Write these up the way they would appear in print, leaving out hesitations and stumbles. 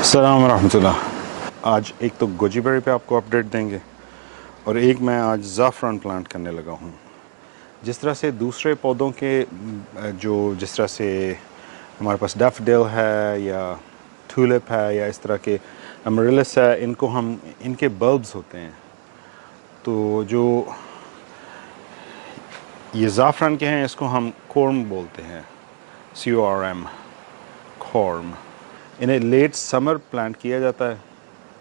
अस्सलाम रहमतुल्लाह। आज एक तो गोजी बेरी पे आपको अपडेट देंगे और एक मैं आज ज़ाफ़रान प्लांट करने लगा हूँ। जिस तरह से दूसरे पौधों के जिस तरह से हमारे पास डैफोडिल है या ट्यूलिप है या इस तरह के अमरेलिस है, इनके बल्ब्स होते हैं। तो जो ये ज़ाफ़रान के हैं इसको हम कॉर्म बोलते हैं, CORM, कॉर्म। इन्हें लेट समर प्लांट किया जाता है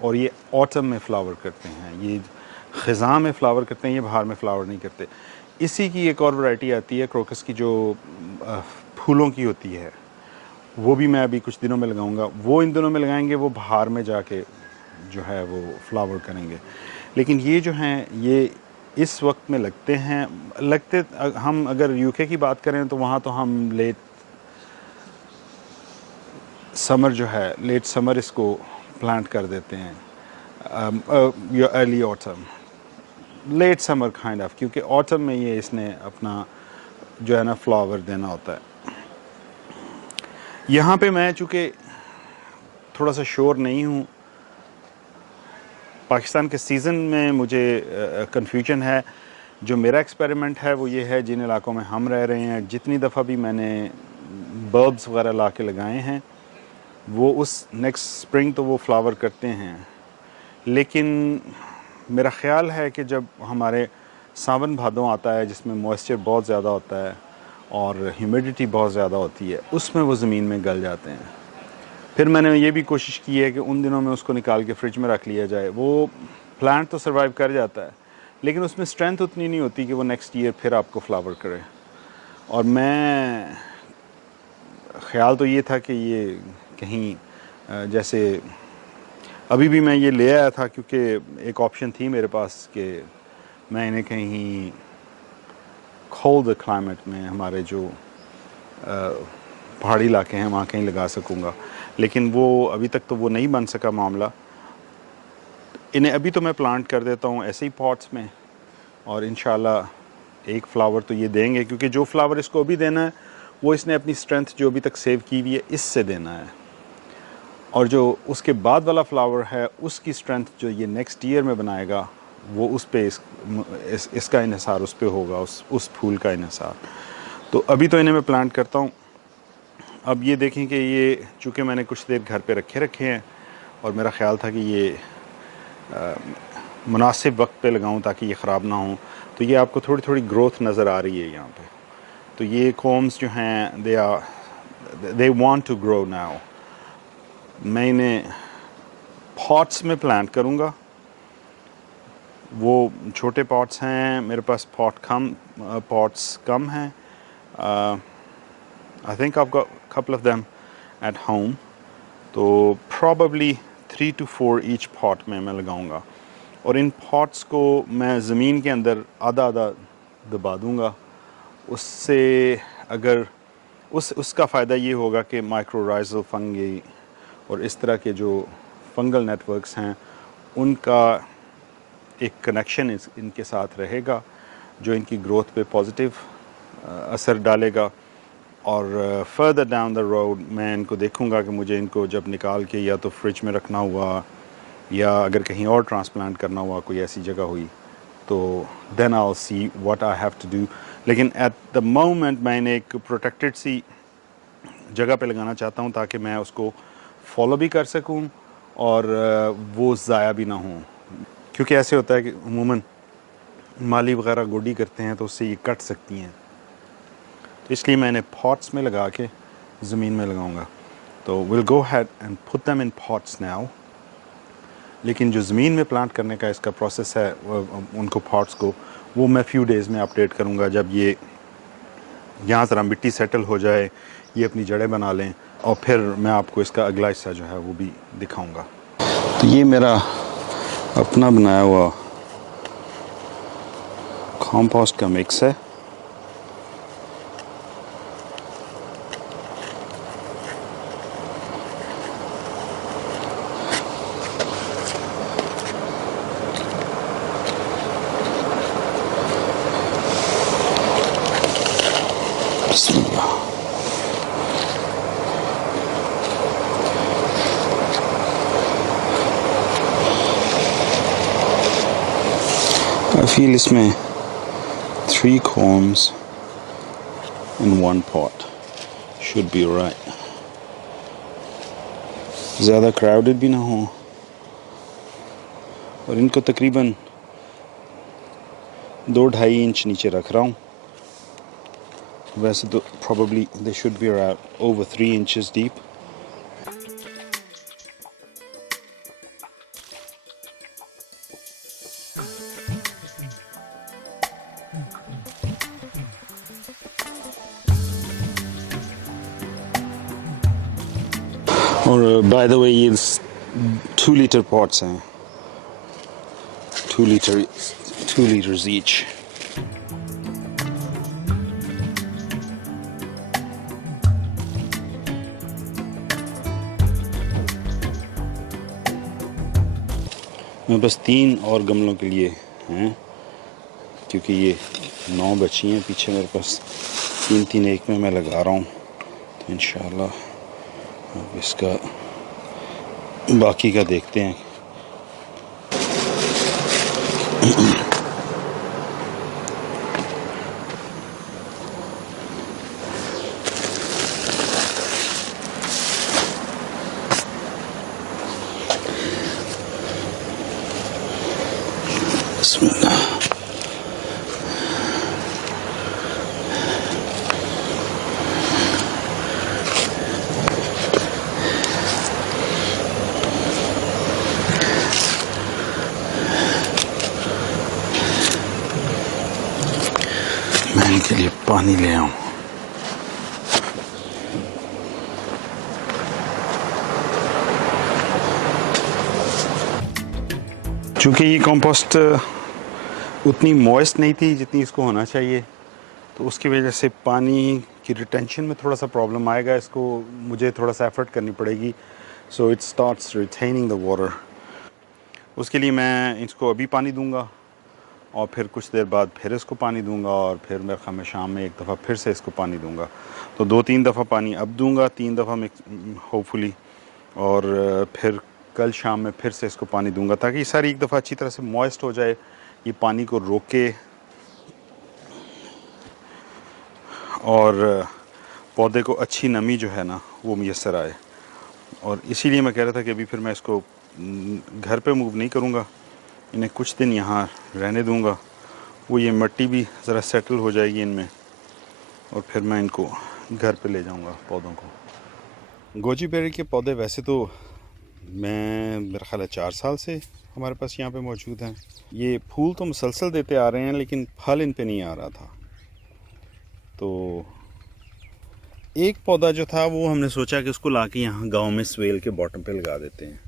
और ये ऑटम में फ्लावर करते हैं। ये ख़ज़ां में फ्लावर करते हैं, ये बाहर में फ्लावर नहीं करते। इसी की एक और वैरायटी आती है क्रोकस की, जो फूलों की होती है, वो भी मैं अभी कुछ दिनों में लगाऊंगा। वो इन दिनों में लगाएंगे, वो बाहर में जाके जो है वो फ्लावर करेंगे। लेकिन ये जो हैं ये इस वक्त में लगते हम अगर यूके की बात करें तो वहाँ तो हम लेट समर इसको प्लांट कर देते हैं, या early autumn, late summer kind of, क्योंकि ऑटम में ये इसने अपना जो है ना फ्लावर देना होता है। यहाँ पे मैं चूँकि थोड़ा सा श्योर नहीं हूँ, पाकिस्तान के सीज़न में मुझे कन्फ्यूजन है। जो मेरा एक्सपेरिमेंट है वो ये है, जिन इलाकों में हम रह रहे हैं, जितनी दफ़ा भी मैंने बल्ब्स वगैरह ला के लगाए हैं, वो उस नेक्स्ट स्प्रिंग तो वो फ्लावर करते हैं। लेकिन मेरा ख़्याल है कि जब हमारे सावन भादों आता है, जिसमें मॉइस्चर बहुत ज़्यादा होता है और ह्यूमिडिटी बहुत ज़्यादा होती है, उसमें वो ज़मीन में गल जाते हैं। फिर मैंने ये भी कोशिश की है कि उन दिनों में उसको निकाल के फ्रिज में रख लिया जाए। वो प्लांट तो सर्वाइव कर जाता है, लेकिन उसमें स्ट्रेंथ उतनी नहीं होती कि वो नेक्स्ट ईयर फिर आपको फ्लावर करे। और मैं ख़्याल तो ये था कि ये कहीं जैसे अभी भी मैं ये ले आया था, क्योंकि एक ऑप्शन थी मेरे पास कि मैं इन्हें कहीं कोल्ड क्लाइमेट में, हमारे जो पहाड़ी इलाके हैं वहाँ कहीं लगा सकूँगा। लेकिन वो अभी तक तो वो नहीं बन सका मामला। इन्हें अभी तो मैं प्लांट कर देता हूँ ऐसे ही पॉट्स में, और इंशाल्लाह एक फ्लावर तो ये देंगे, क्योंकि जो फ्लावर इसको अभी देना है वो इसने अपनी स्ट्रेंथ जो अभी तक सेव की हुई है इससे देना है, और जो उसके बाद वाला फ्लावर है उसकी स्ट्रेंथ जो ये नेक्स्ट ईयर में बनाएगा वो उस पे इसका इन्हिसार उस पे होगा, उस फूल का इन्हिसार। तो अभी तो इन्हें मैं प्लांट करता हूँ। अब ये देखें कि ये चूँकि मैंने कुछ देर घर पे रखे हैं और मेरा ख़्याल था कि ये मुनासिब वक्त पे लगाऊं ताकि ये ख़राब ना हो, तो ये आपको थोड़ी थोड़ी ग्रोथ नज़र आ रही है यहाँ पे। तो ये कॉम्स जो हैं they want to grow now. मैं इन्हें पॉट्स में प्लांट करूँगा। वो छोटे पॉट्स हैं मेरे पास, पॉट्स कम हैं। I think I've got a couple of them at home, तो probably 3 to 4 each pot में मैं लगाऊंगा। और इन पॉट्स को मैं ज़मीन के अंदर आधा आधा दबा दूंगा। उससे अगर उसका फ़ायदा ये होगा कि माइक्रोराइजल फंगी और इस तरह के जो फंगल नेटवर्क्स हैं उनका एक कनेक्शन इनके साथ रहेगा, जो इनकी ग्रोथ पे पॉजिटिव असर डालेगा। और फर्दर डाउन द रोड मैं इनको देखूंगा कि मुझे इनको जब निकाल के या तो फ्रिज में रखना हुआ या अगर कहीं और ट्रांसप्लांट करना हुआ, कोई ऐसी जगह हुई, तो then I will see what I have to do. लेकिन एट द मोमेंट मैं इन्हें एक प्रोटेक्टेड सी जगह पे लगाना चाहता हूँ ताकि मैं उसको फॉलो भी कर सकूँ और वो ज़ाया भी ना हो। क्योंकि ऐसे होता है कि अमूमन माली वगैरह गोडी करते हैं तो उससे ये कट सकती हैं, तो इसलिए मैंने पॉट्स में लगा के ज़मीन में लगाऊंगा। तो will go had and put them in pots now. लेकिन जो ज़मीन में प्लांट करने का इसका प्रोसेस है, उनको पॉट्स को, वो मैं फ्यू डेज़ में अपडेट करूंगा, जब ये यहाँ ज़रा मिट्टी सेटल हो जाए, ये अपनी जड़ें बना लें, और फिर मैं आपको इसका अगला हिस्सा जो है वो भी दिखाऊंगा। तो ये मेरा अपना बनाया हुआ कंपोस्ट का मिक्स है। I feel इसमें 3 combs in 1 pot should be right. ज़्यादा crowded भी ना हो, और इनको तकरीबन 2-2.5 इंच नीचे रख रहा हूँ. वैसे तो probably they should be around over 3 inches deep. और by the way ये 2 liter pots हैं, 2 liters each. मैं बस 3 और गमलों के लिए हैं, क्योंकि ये 9 बची हैं पीछे मेरे पास. 3 एक में मैं लगा रहा हूँ, तो इंशाल्लाह अब इसका बाकी का देखते हैं. बिस्मिल्लाह. मैं इनके लिए पानी ले आऊं. चूँकि ये कंपोस्ट उतनी मॉइस्ट नहीं थी जितनी इसको होना चाहिए, तो उसकी वजह से पानी की रिटेंशन में थोड़ा सा प्रॉब्लम आएगा. इसको मुझे थोड़ा सा एफर्ट करनी पड़ेगी. So it starts retaining the water. उसके लिए मैं इसको अभी पानी दूंगा, और फिर कुछ देर बाद फिर इसको पानी दूंगा, और फिर मेरे ख्याल में शाम में एक दफ़ा फिर से इसको पानी दूंगा. तो 2-3 दफ़ा पानी अब दूंगा, 3 दफ़ा में होपफुली, और फिर कल शाम में फिर से इसको पानी दूंगा, ताकि ये सारी एक दफ़ा अच्छी तरह से मॉइस्ट हो जाए, ये पानी को रोके और पौधे को अच्छी नमी जो है ना वो मुयस्सर आए. और इसीलिए मैं कह रहा था कि अभी फिर मैं इसको घर पे मूव नहीं करूँगा, इन्हें कुछ दिन यहाँ रहने दूँगा. वो ये मिट्टी भी ज़रा सेटल हो जाएगी इनमें, और फिर मैं इनको घर पे ले जाऊँगा पौधों को. गोजी बेरी के पौधे वैसे तो मेरा ख्याल है 4 साल से हमारे पास यहाँ पे मौजूद हैं. ये फूल तो मुसलसल देते आ रहे हैं, लेकिन फल इन पे नहीं आ रहा था. तो एक पौधा जो था वो हमने सोचा कि उसको लाके यहाँ गांव में स्वेल के बॉटम पे लगा देते हैं.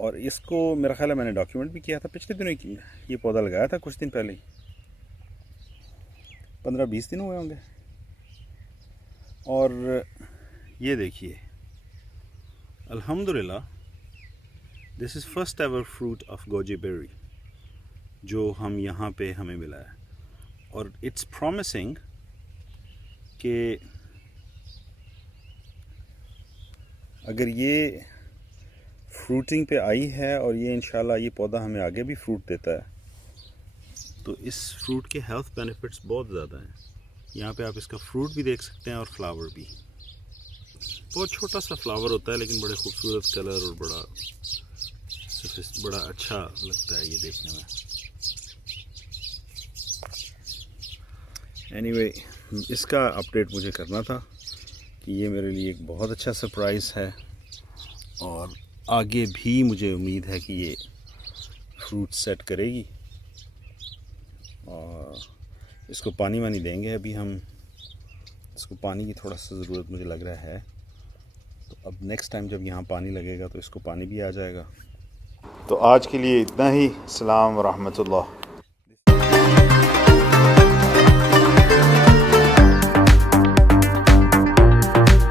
और इसको मेरा ख्याल है मैंने डॉक्यूमेंट भी किया था पिछले दिनों की. ये पौधा लगाया था कुछ दिन पहले ही, 15-20 दिन हुए होंगे. और ये देखिए, अल्हम्दुलिल्लाह, this is first ever fruit of goji berry जो हम यहाँ पे हमें मिला है. और इट्स प्रॉमिसिंग कि अगर ये फ्रूटिंग पे आई है और ये इंशाल्लाह ये पौधा हमें आगे भी फ्रूट देता है, तो इस फ्रूट के हेल्थ बेनिफिट्स बहुत ज़्यादा हैं. यहाँ पे आप इसका फ्रूट भी देख सकते हैं और फ्लावर भी. बहुत छोटा सा फ्लावर होता है, लेकिन बड़े खूबसूरत कलर और बड़ा अच्छा लगता है ये देखने में. एनीवे, इसका अपडेट मुझे करना था कि ये मेरे लिए एक बहुत अच्छा सरप्राइज़ है, और आगे भी मुझे उम्मीद है कि ये फ्रूट सेट करेगी. और इसको पानी वानी देंगे. अभी हम इसको पानी की थोड़ा सा ज़रूरत मुझे लग रहा है, तो अब नेक्स्ट टाइम जब यहाँ पानी लगेगा तो इसको पानी भी आ जाएगा. तो आज के लिए इतना ही. अस्सलाम व रहमतुल्लाह.